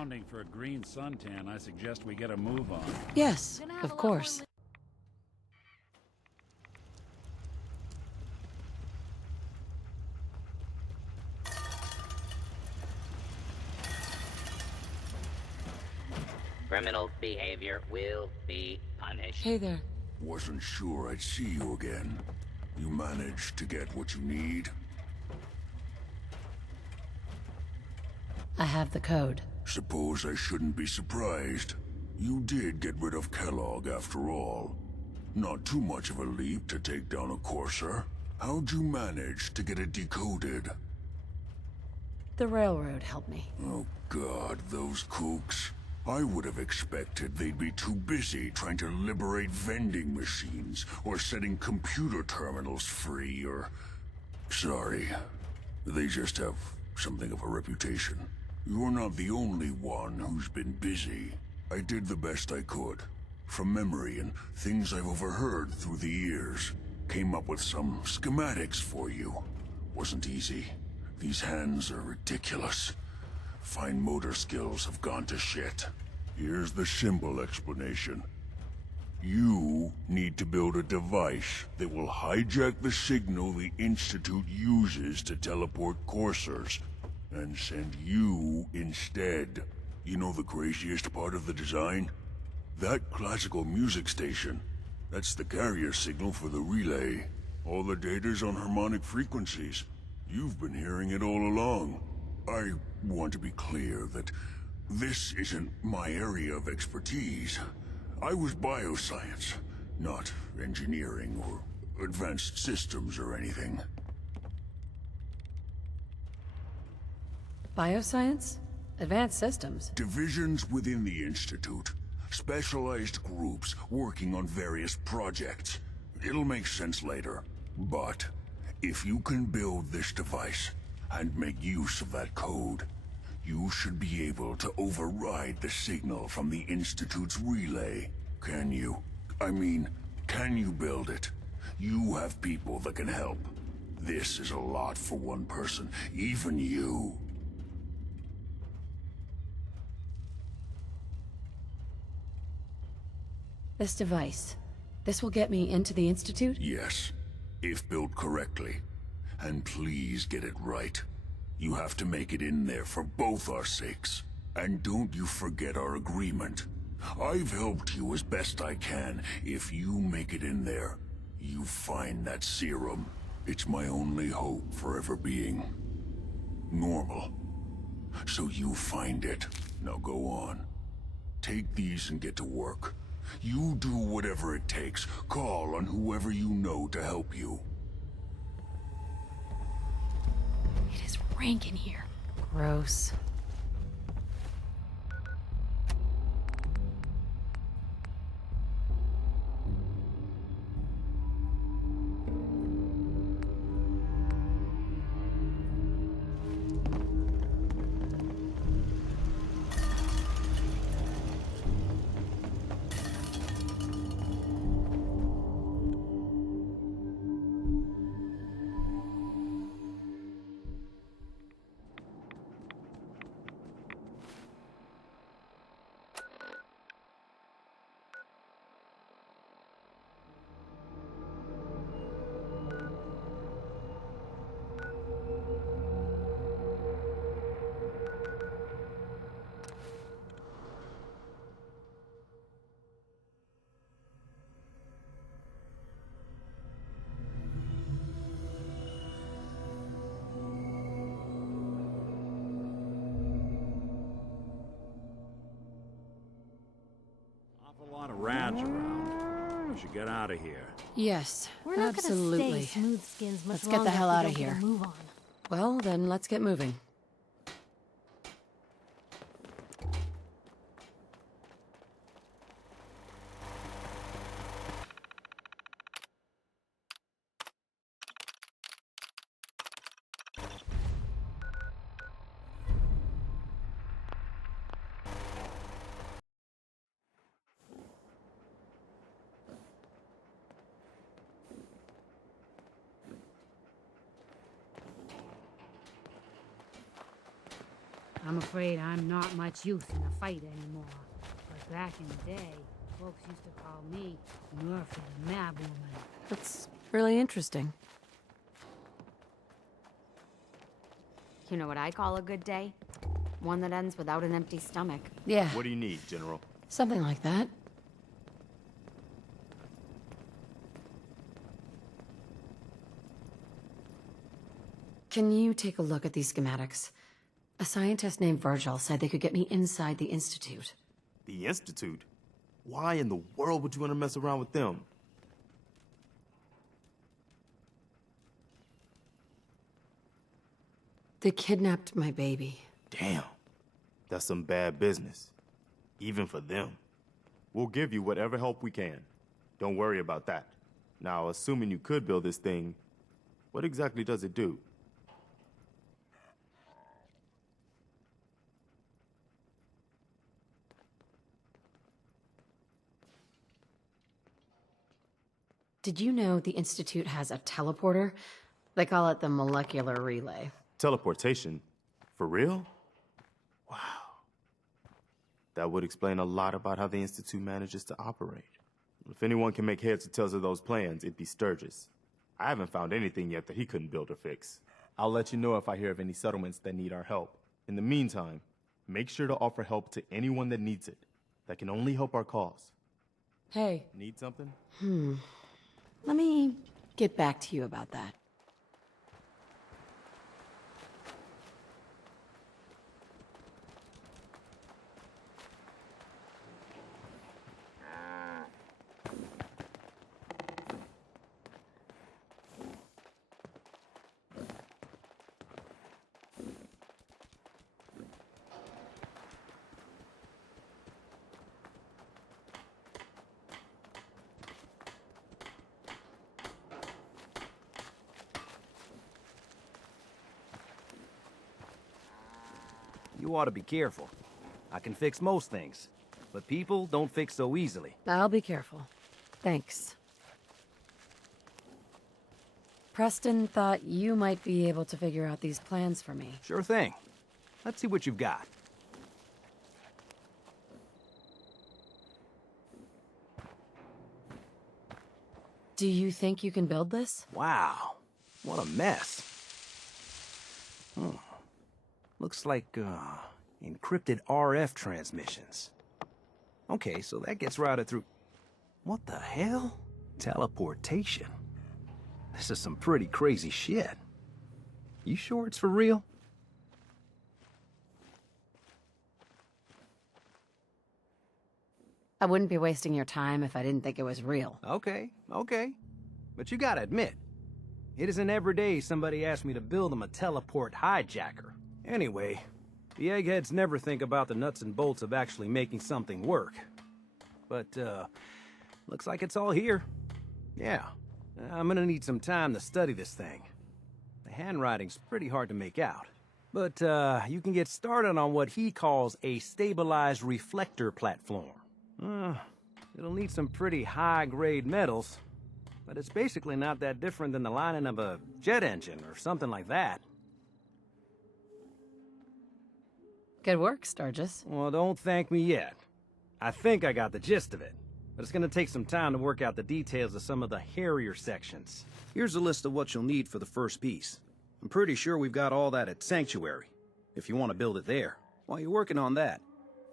pounding for a green suntan, I suggest we get a move on. Yes, of course. Criminal behavior will be punished. Hey there. Wasn't sure I'd see you again. You managed to get what you need? I have the code. Suppose I shouldn't be surprised. You did get rid of Kellogg after all. Not too much of a leap to take down a courser. How'd you manage to get it decoded? The railroad helped me. Oh God, those kooks. I would have expected they'd be too busy trying to liberate vending machines, or setting computer terminals free, or... Sorry. They just have something of a reputation. You're not the only one who's been busy. I did the best I could. From memory and things I've overheard through the years. Came up with some schematics for you. Wasn't easy. These hands are ridiculous. Fine motor skills have gone to shit. Here's the simple explanation. You need to build a device that will hijack the signal the Institute uses to teleport coursers, and send you instead. You know the craziest part of the design? That classical music station. That's the carrier signal for the relay. All the data's on harmonic frequencies. You've been hearing it all along. I want to be clear that this isn't my area of expertise. I was bioscience, not engineering or advanced systems or anything. Bioscience? Advanced systems? Divisions within the Institute. Specialized groups working on various projects. It'll make sense later. But if you can build this device and make use of that code, you should be able to override the signal from the Institute's relay. Can you? I mean, can you build it? You have people that can help. This is a lot for one person, even you. This device. This will get me into the Institute? Yes, if built correctly. And please get it right. You have to make it in there for both our sakes. And don't you forget our agreement. I've helped you as best I can. If you make it in there, you find that serum. It's my only hope for ever being normal. So you find it. Now go on. Take these and get to work. You do whatever it takes. Call on whoever you know to help you. It is rank in here. Gross. A lot of rats around. We should get out of here. Yes, We're not absolutely. gonna stay smooth skins much Let's get the longer hell if we out of don't get a here. Move on. Well, then let's get moving. I'm afraid I'm not much use in a fight anymore. But back in the day, folks used to call me Murphy the Mad Woman. That's really interesting. You know what I call a good day? One that ends without an empty stomach. Yeah, What do you need, General? something like that. Can you take a look at these schematics? A scientist named Virgil said they could get me inside the Institute. The Institute? Why in the world would you want to mess around with them? They kidnapped my baby. Damn. That's some bad business. Even for them. We'll give you whatever help we can. Don't worry about that. Now, assuming you could build this thing, what exactly does it do? Did you know the Institute has a teleporter? They call it the molecular relay. Teleportation? For real? Wow. That would explain a lot about how the Institute manages to operate. If anyone can make heads or tails of those plans, it'd be Sturgis. I haven't found anything yet that he couldn't build or fix. I'll let you know if I hear of any settlements that need our help. In the meantime, make sure to offer help to anyone that needs it. That can only help our cause. Hey. Need something? Let me get back to you about that. You ought to be careful. I can fix most things, but people don't fix so easily. I'll be careful. Thanks. Preston thought you might be able to figure out these plans for me. Sure thing. Let's see what you've got. Do you think you can build this? Wow, what a mess. Looks like, encrypted RF transmissions. Okay, so that gets routed through... What the hell? Teleportation. This is some pretty crazy shit. You sure it's for real? I wouldn't be wasting your time if I didn't think it was real. Okay. But you gotta admit, it isn't every day somebody asks me to build them a teleport hijacker. Anyway, the eggheads never think about the nuts and bolts of actually making something work. But, looks like it's all here. Yeah, I'm gonna need some time to study this thing. The handwriting's pretty hard to make out. But, you can get started on what he calls a stabilized reflector platform. It'll need some pretty high-grade metals, but it's basically not that different than the lining of a jet engine or something like that. Good work, Sturgis. Well, don't thank me yet. I think I got the gist of it, but it's gonna take some time to work out the details of some of the hairier sections. Here's a list of what you'll need for the first piece. I'm pretty sure we've got all that at Sanctuary, if you want to build it there. While you're working on that,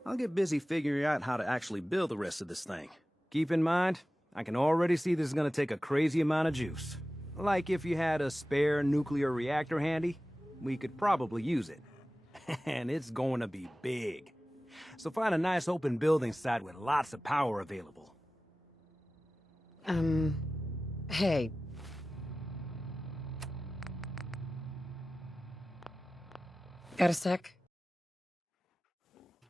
I'll get busy figuring out how to actually build the rest of this thing. Keep in mind, I can already see this is gonna take a crazy amount of juice. Like if you had a spare nuclear reactor handy, we could probably use it. And it's going to be big. So find a nice open building site with lots of power available. Hey. Got a sec?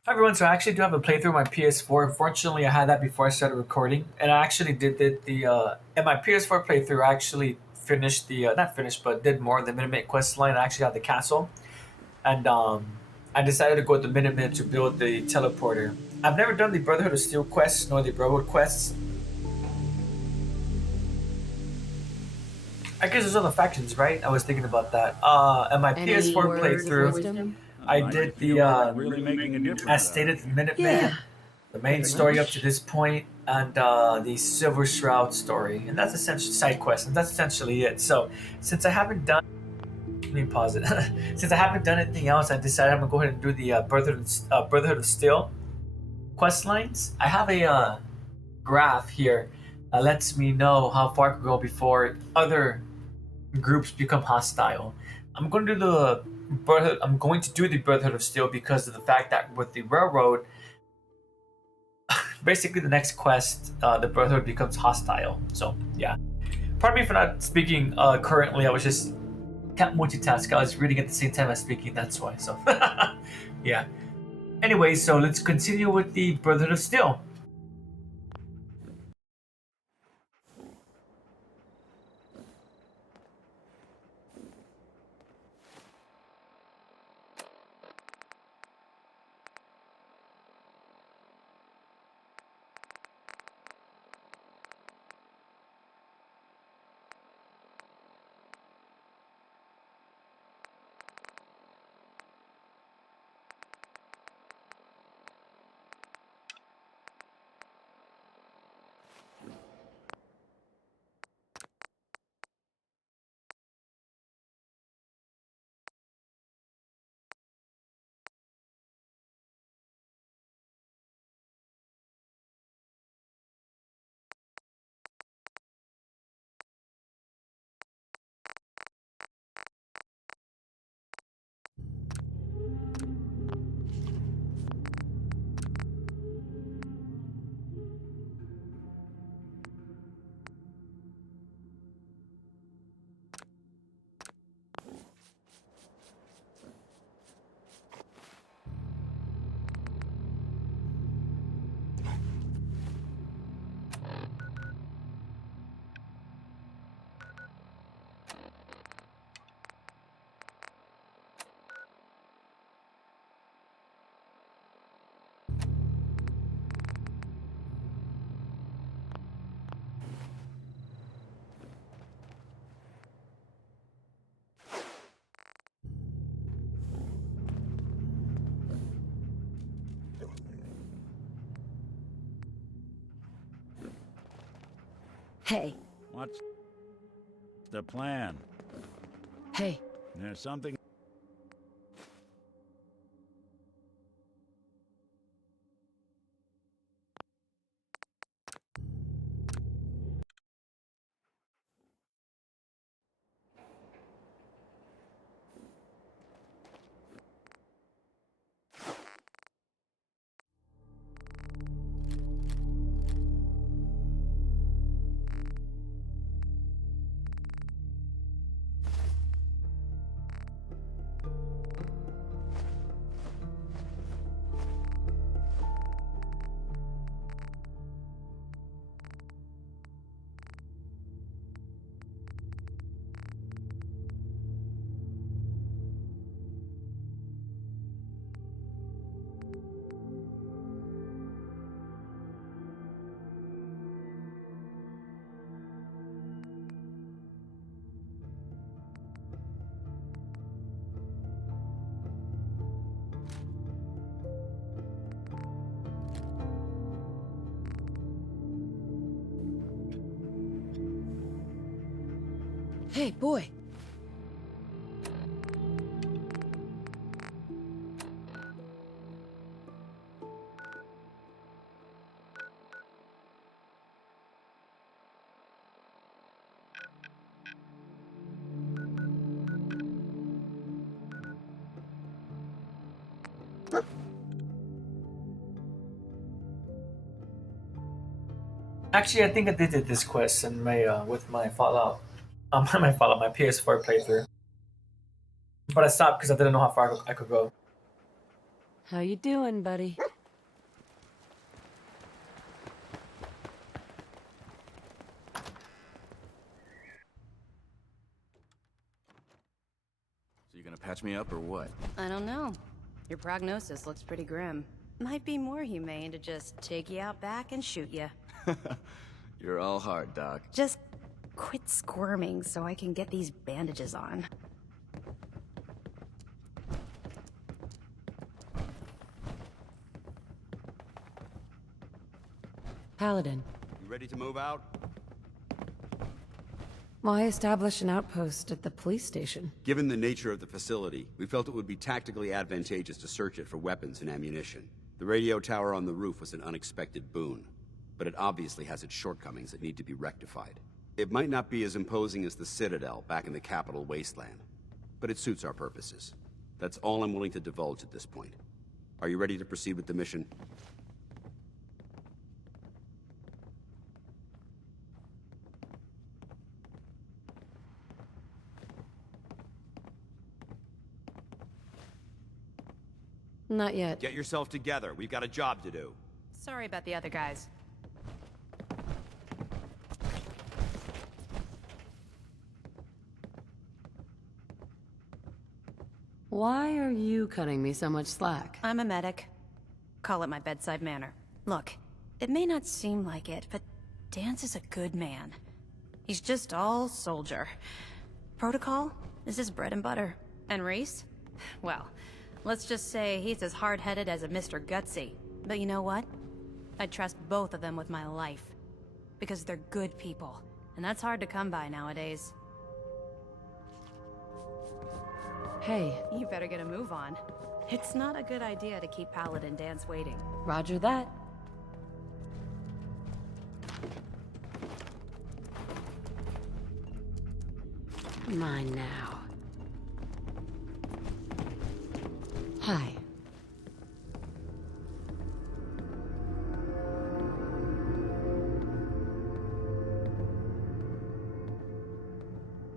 Hi everyone, so I actually do have a playthrough of my PS4. Unfortunately, I had that before I started recording, and I actually did in my PS4 playthrough, I actually finished not finished, but did more of the Minute quest line. I actually got the castle, and I decided to go with the Minute to build the teleporter. I've never done the Brotherhood of Steel quests, nor the Brotherhood quests. I guess there's other factions, right? I was thinking about that. And my PS4 playthrough, I Right. did Feel the like really making a difference. as stated, the Minuteman, Yeah. the main Pretty story up much. to this point, and the Silver Shroud story, and that's essentially side quest, and that's essentially it. So, since I haven't done, let me pause it. Since I haven't done anything else, I decided I'm gonna go ahead and do the Brotherhood of Steel quest lines. I have a graph here that lets me know how far I could go before other groups become hostile. I'm going to do the Brotherhood. I'm going to do the Brotherhood of Steel because of the fact that with the railroad, basically the next quest, the Brotherhood becomes hostile. So yeah, pardon me for not speaking currently. I was just can't multitask. I was reading at the same time as speaking. That's why. So yeah. Anyway, so let's continue with the Brotherhood of Steel. Hey. What's the plan? Hey. There's something. Hey, boy. Actually, I think I did this quest in my with my Fallout, my Fallout, my PS4 playthrough. But I stopped because I didn't know how far I could go. How you doing, buddy? So you gonna patch me up or what? I don't know. Your prognosis looks pretty grim. Might be more humane to just take you out back and shoot you. You're all hard, Doc. Just quit squirming so I can get these bandages on. Paladin, You ready to move out? why establish an outpost at the police station? Given the nature of the facility, we felt it would be tactically advantageous to search it for weapons and ammunition. The radio tower on the roof was an unexpected boon, but it obviously has its shortcomings that need to be rectified. It might not be as imposing as the Citadel back in the capital wasteland, but it suits our purposes. That's all I'm willing to divulge at this point. Are you ready to proceed with the mission? Not yet. Get yourself together. We've got a job to do. Sorry about the other guys. Why are you cutting me so much slack? I'm a medic. Call it my bedside manner. Look, it may not seem like it, but Dan's is a good man. He's just all soldier. Protocol is his bread and butter. And Reese? Well, let's just say he's as hard-headed as a Mr. Gutsy. But you know what? I trust both of them with my life. Because they're good people. And that's hard to come by nowadays. Hey. You better get a move on. It's not a good idea to keep Paladin Dance waiting. Roger that. Mine now. Hi.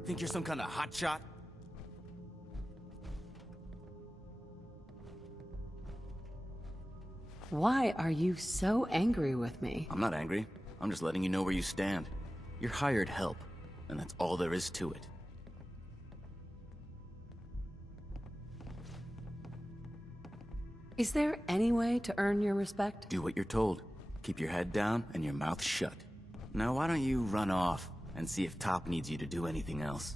Think you're some kind of hotshot? Why are you so angry with me? I'm not angry. I'm just letting you know where you stand. You're hired help, and that's all there is to it. Is there any way to earn your respect? Do what you're told. Keep your head down and your mouth shut. Now why don't you run off and see if Top needs you to do anything else?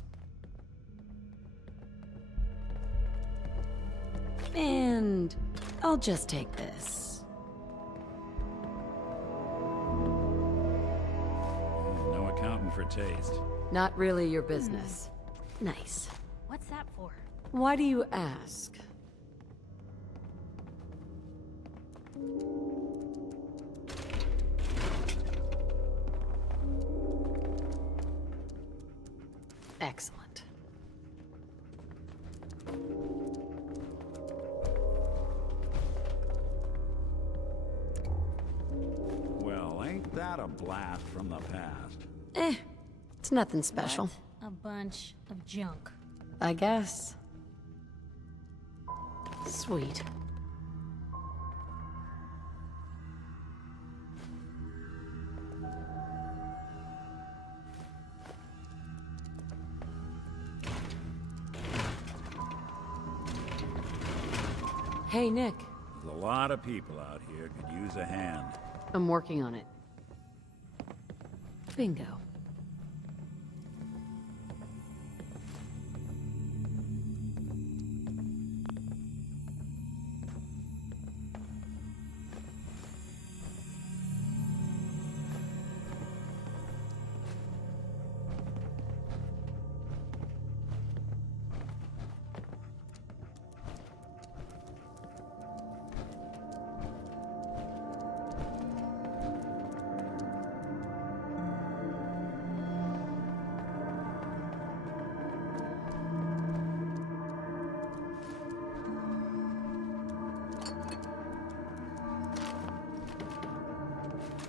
And I'll just take this. No accounting for taste. Not really your business. Nice. What's that for? Why do you ask? Excellent. Well, ain't that a blast from the past? It's nothing special. A bunch of junk. I guess. Sweet. Hey, Nick. There's a lot of people out here could use a hand. I'm working on it. Bingo.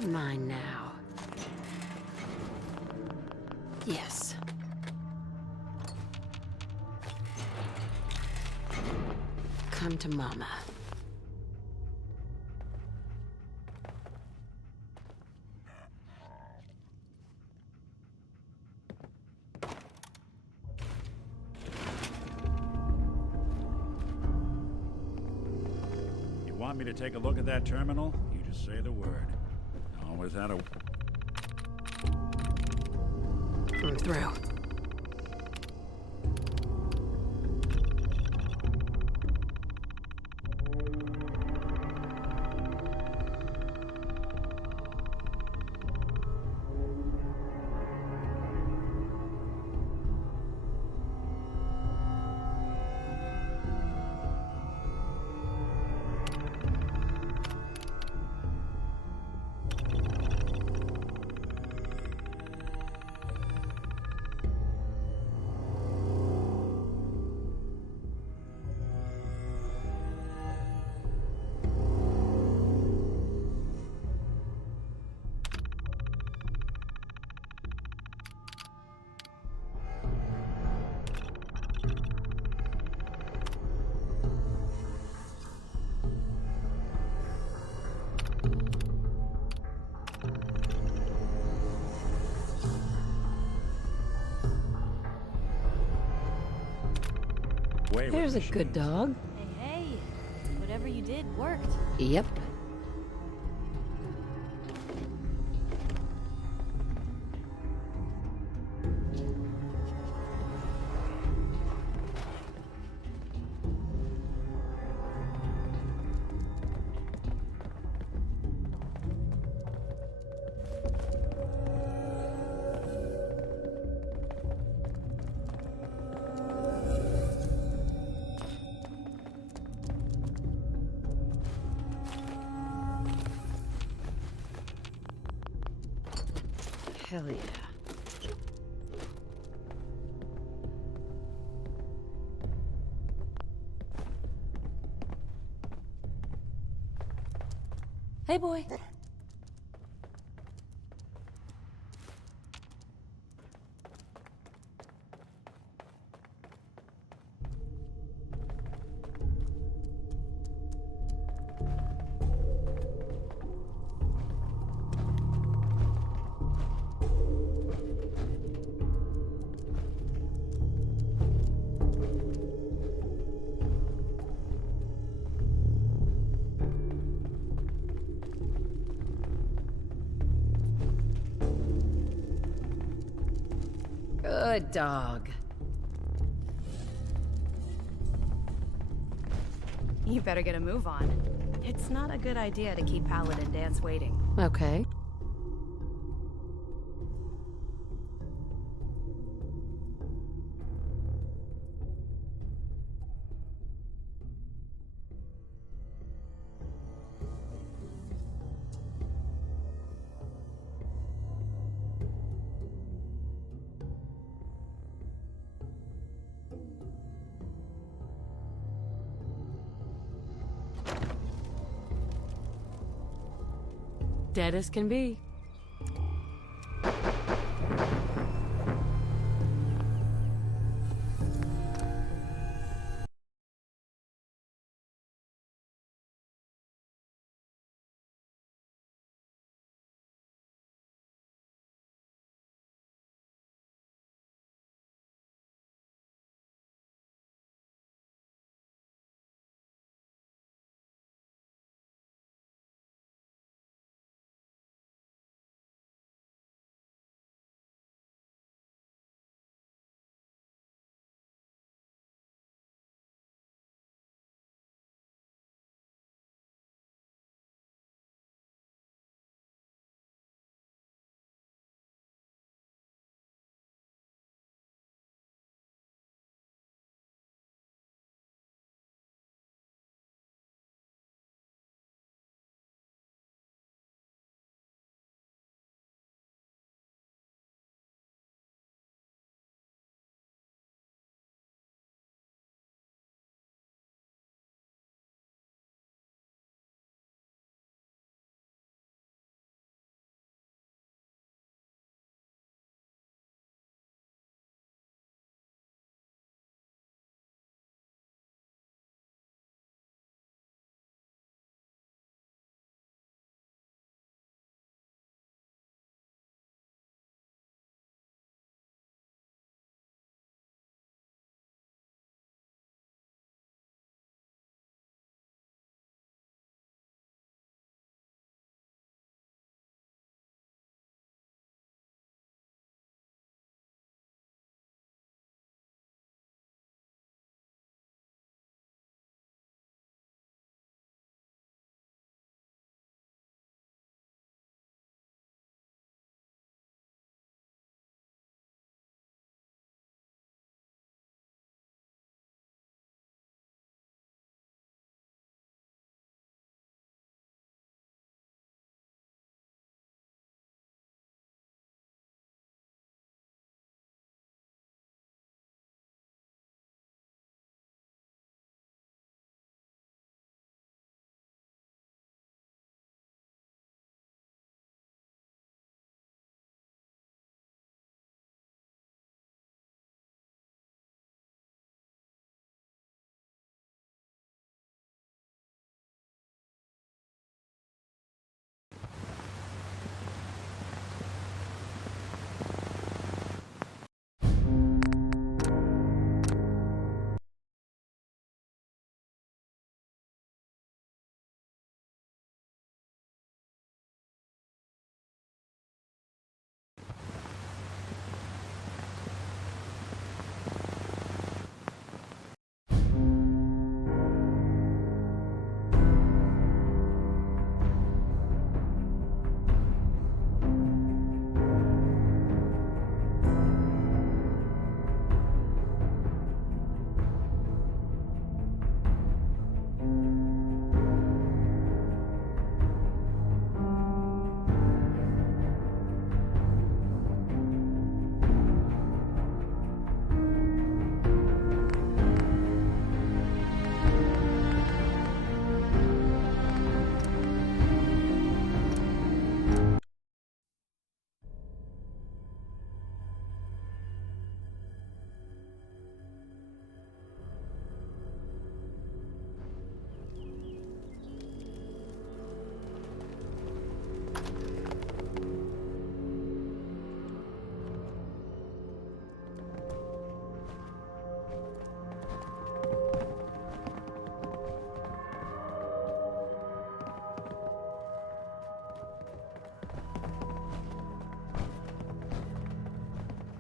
Mine now. Yes. Come to Mama. You want me to take a look at that terminal? You just say the word. Always had a... I'm through. There's a good dog. Hey, whatever you did worked. Yep. Hell yeah. Hey, boy. Good dog. You better get a move on. It's not a good idea to keep Paladin Dance waiting. Okay. Dead as can be.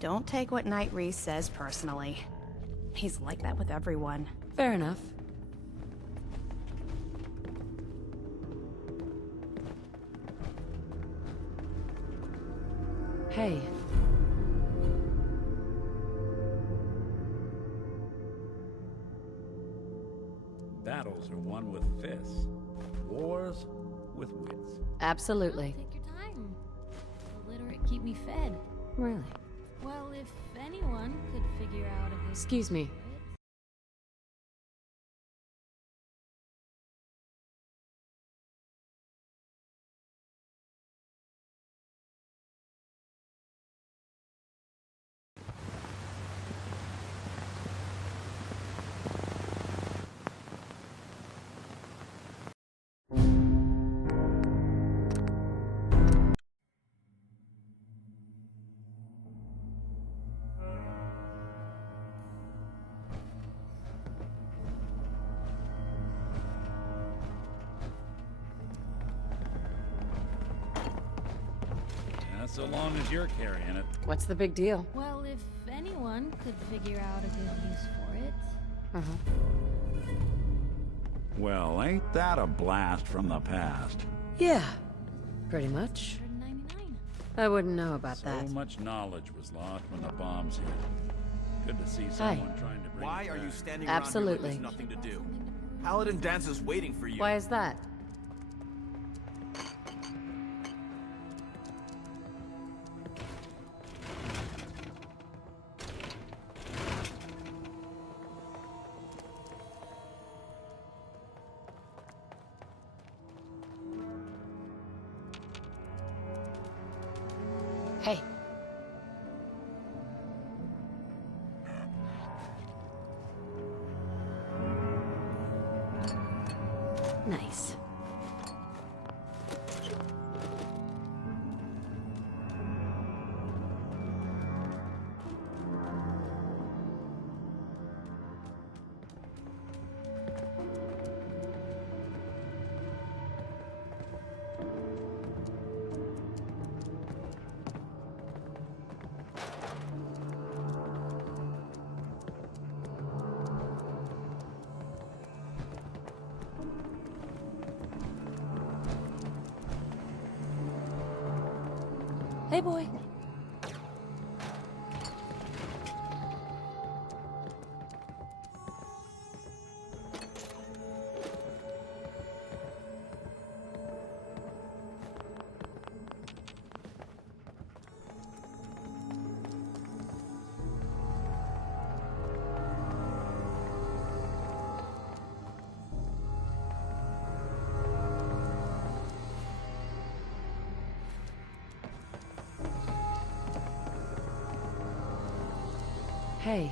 don't take what Knight Reese says personally. He's like that with everyone. Fair enough. Hey. Battles are won with fists. Wars with wits. Absolutely. Take your time. Illiterate keep me fed. Really? Well, if anyone could figure out a good Excuse me. So long as you're carrying it. What's the big deal? Well, if anyone could figure out a good use for it. Uh-huh. Well, ain't that a blast from the past? Yeah, pretty much. 199. I wouldn't know about So that. much knowledge was lost when the bombs hit. Good to see someone trying to bring Why it are you back. standing around here like Absolutely. there's nothing to do? Paladin Dance is waiting for you. Why is that? Hey. Nice. Hey, boy. Hey.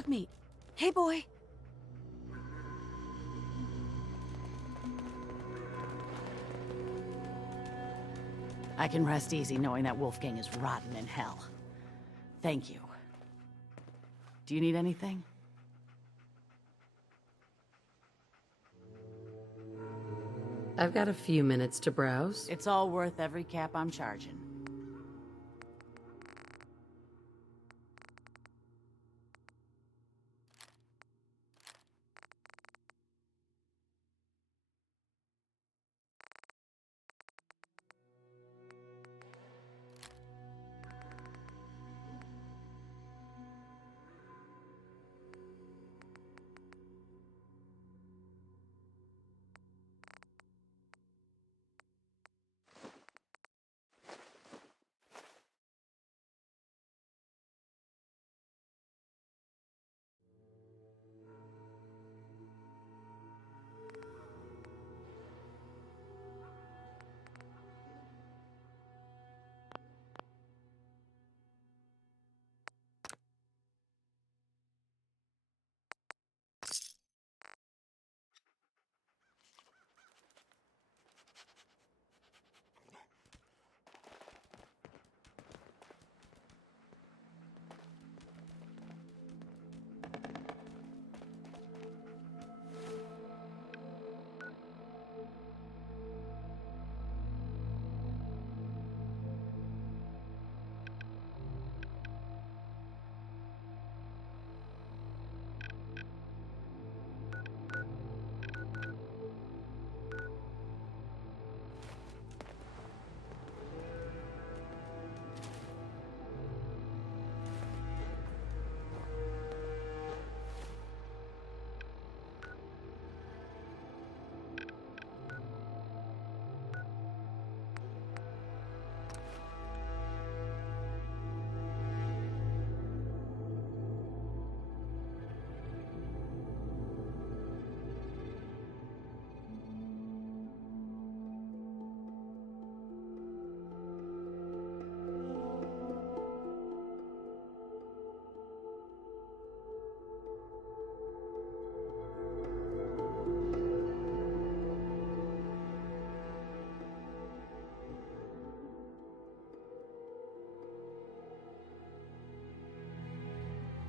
dog meat. Hey, boy. I can rest easy knowing that Wolfgang is rotten in hell. Thank you. Do you need anything? I've got a few minutes to browse. It's all worth every cap I'm charging.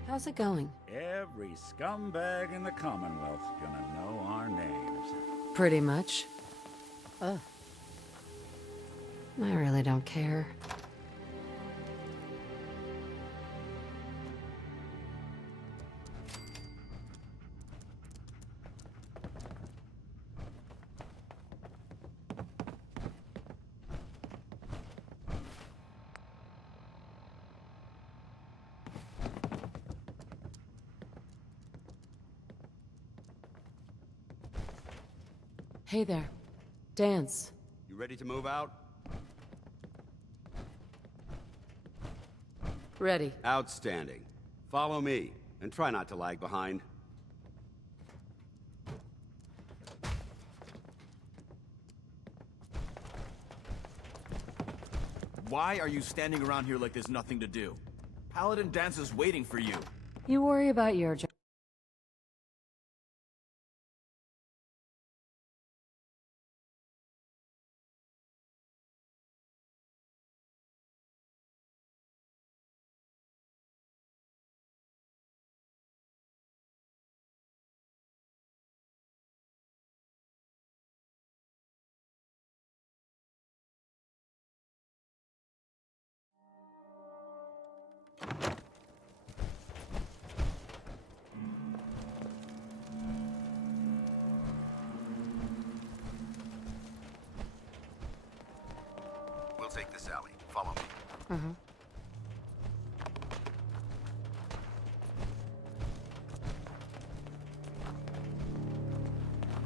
How's it going? Every scumbag in the Commonwealth's gonna know our names. Pretty much. Ugh. I really don't care. Hey there. Dance. You ready to move out? Ready. Outstanding. Follow me, and try not to lag behind. Why are you standing around here like there's nothing to do? Paladin Dance is waiting for you. You worry about your job. We'll take this alley. Follow me. Uh-huh.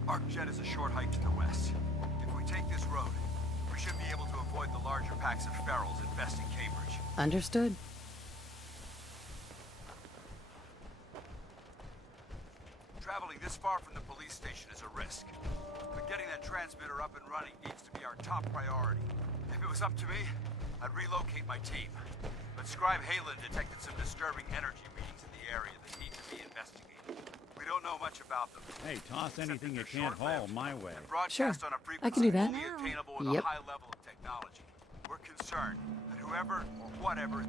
Arcjet is a short hike to the west. If we take this road, we should be able to avoid the larger packs of ferals infesting Cambridge. Understood. Traveling this far from the police station is a risk. But getting that transmitter up and running needs to be our top priority. If it was up to me, I'd relocate my team. But Scribe Halen detected some disturbing energy readings in the area that need to be investigating. We don't know much about them. Hey, toss anything you can't haul my way. Broadcast on a I can do frequency that. only attainable with Yep. a high level of technology. We're concerned that whoever or whatever